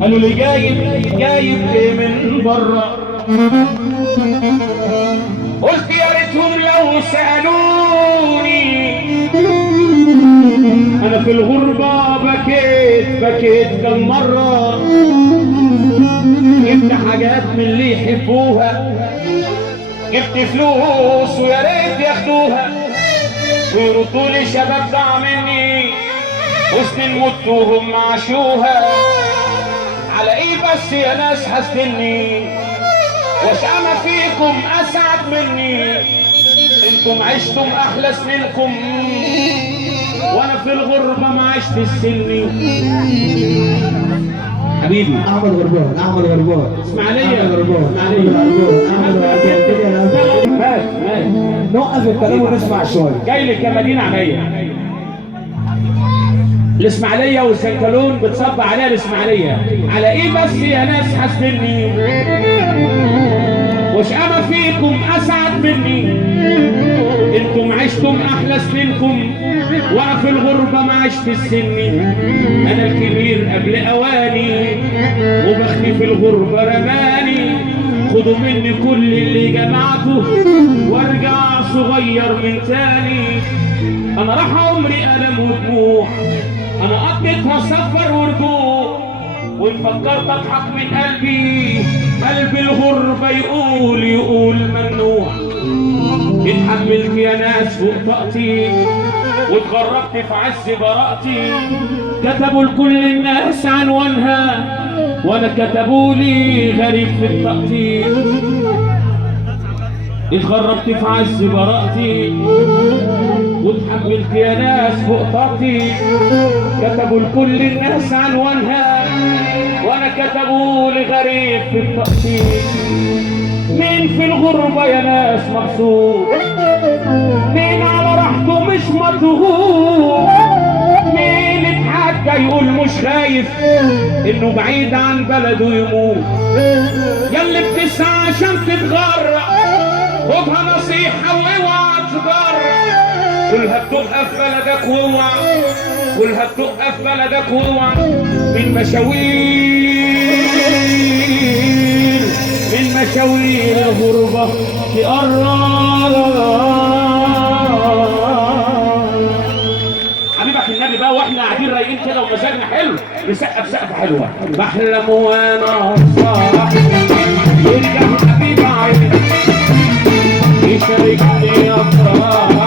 قالوا لي جايب ايه من بره؟ قلت يا ريتهم لو سألوني. انا في الغربة بكيت كم مرة. جبت حاجات من اللي يحبوها، جبت فلوس ويا ريت ياخدوها ويردوا لي شباب ضاع مني وسنين مت وهم عاشوها. على ايه بس يا ناس حاسدني؟ وش انا فيكم اسعد مني؟ انتم عشتم احلى سنينكم وانا في الغربة ما عشت السني. حبيبي احمد غربان اسماعيلية ماشي نوقف الكلام ونسمع شويه. جاي لك يا مدينة عمية. الاسماعيلية والسنكلون بتصب عليها الاسماعيلية. على ايه بس يا ناس حاسدني؟ وش انا فيكم اسعد مني؟ انتم عشتم احلى سنينكم وانا في الغربة ما عشت السني. انا الكبير قبل اواني وبختي في الغربة رماني. خدوا مني كل اللي جمعته وارجع صغير من تاني. انا راح عمري الم ودموع، انا قضيتها سفر ورجوع. وان فكرت اضحك من قلب الغربة يقول ممنوع. اتحملت يا ناس فوق طاقتي واتغربت في عز براءتي. كتبوا لكل الناس عنوانها وانا كتبوا لي غريب في بطاقتي. اتغربت في عز براءتي واتحملت يا ناس فوق طاقتي. كتبوا لكل الناس عنوانها وانا كتبوا لي غريب في بطاقتي. مين في الغربة يا ناس مقصود؟ مين على راحته مش مضغوط؟ مين اتحدى يقول مش خايف انه بعيد عن بلده يموت؟ ياللي بتسعى عشان تتغرق خدها نصيحة واوعى تجرب. كلها بتبقى في بلدك واوعى، كلها بتبقى في بلدك واوعى. من مشاوير الغربة تقرب. حبيبك النبي بقى واحنا قاعدين رايقين كده ومزاجنا حلو نسقف سقفة حلوة. بحلم وانا صاحي يرجع حبيب عيني يشاركني افراح